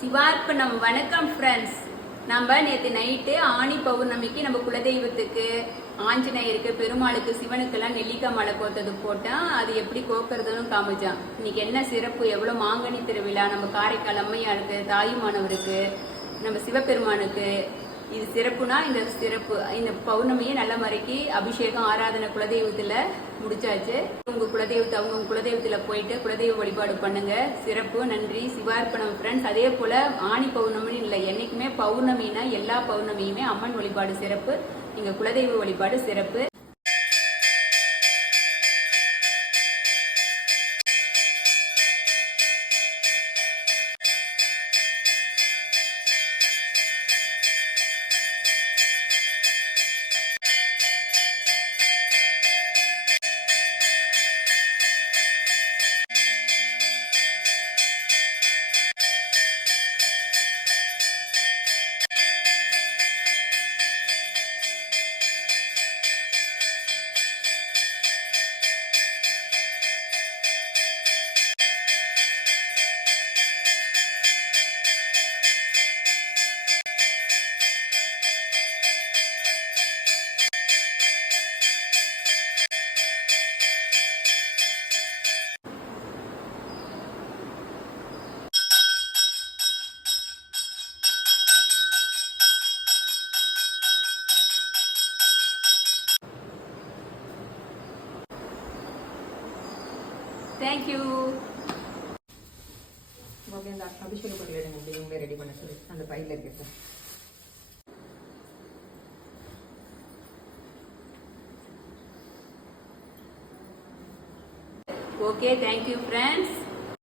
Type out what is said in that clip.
சிவார்ப்பணம். வணக்கம் ஃப்ரெண்ட்ஸ். நம்ம நேற்று நைட்டு ஆணி பௌர்ணமிக்கு நம்ம குலதெய்வத்துக்கு, ஆஞ்சநேயருக்கு, பெருமாளுக்கு, சிவனுக்கெல்லாம் நெல்லிக்காய் மலை கோத்தது போட்டோம். அது எப்படி கோக்கிறதுன்னு காமிச்சான். இன்னைக்கு என்ன சிறப்பு, எவ்வளோ மாங்கனி திருவிழா, நம்ம காரைக்கால் அம்மையாருக்கு, தாயுமானவருக்கு, நம்ம சிவபெருமானுக்கு இது சிறப்புனா இந்த சிறப்பு. இந்த பௌர்ணமியை நல்ல முறைக்கு அபிஷேகம் ஆராதனை குலதெய்வத்தில் முடிச்சாச்சு. உங்கள் குலதெய்வத்தை அவங்க குலதெய்வத்தில் போயிட்டு குலதெய்வ வழிபாடு பண்ணுங்க. சிறப்பு. நன்றி. சிவார்ப்பணம் ஃப்ரெண்ட்ஸ். அதே போல் ஆணி பௌர்ணமின்னு இல்லை, என்றைக்குமே பௌர்ணமினா எல்லா பௌர்ணமியுமே அம்மன் வழிபாடு சிறப்பு. எங்கள் குலதெய்வ வழிபாடு சிறப்பு. தேங்க்யூ. அந்த அபிஷேக பொருள் எடுங்க, இவங்களே ரெடி பண்ண சொல்லி அந்த பையில் இருக்கு சார். Okay, thank you friends.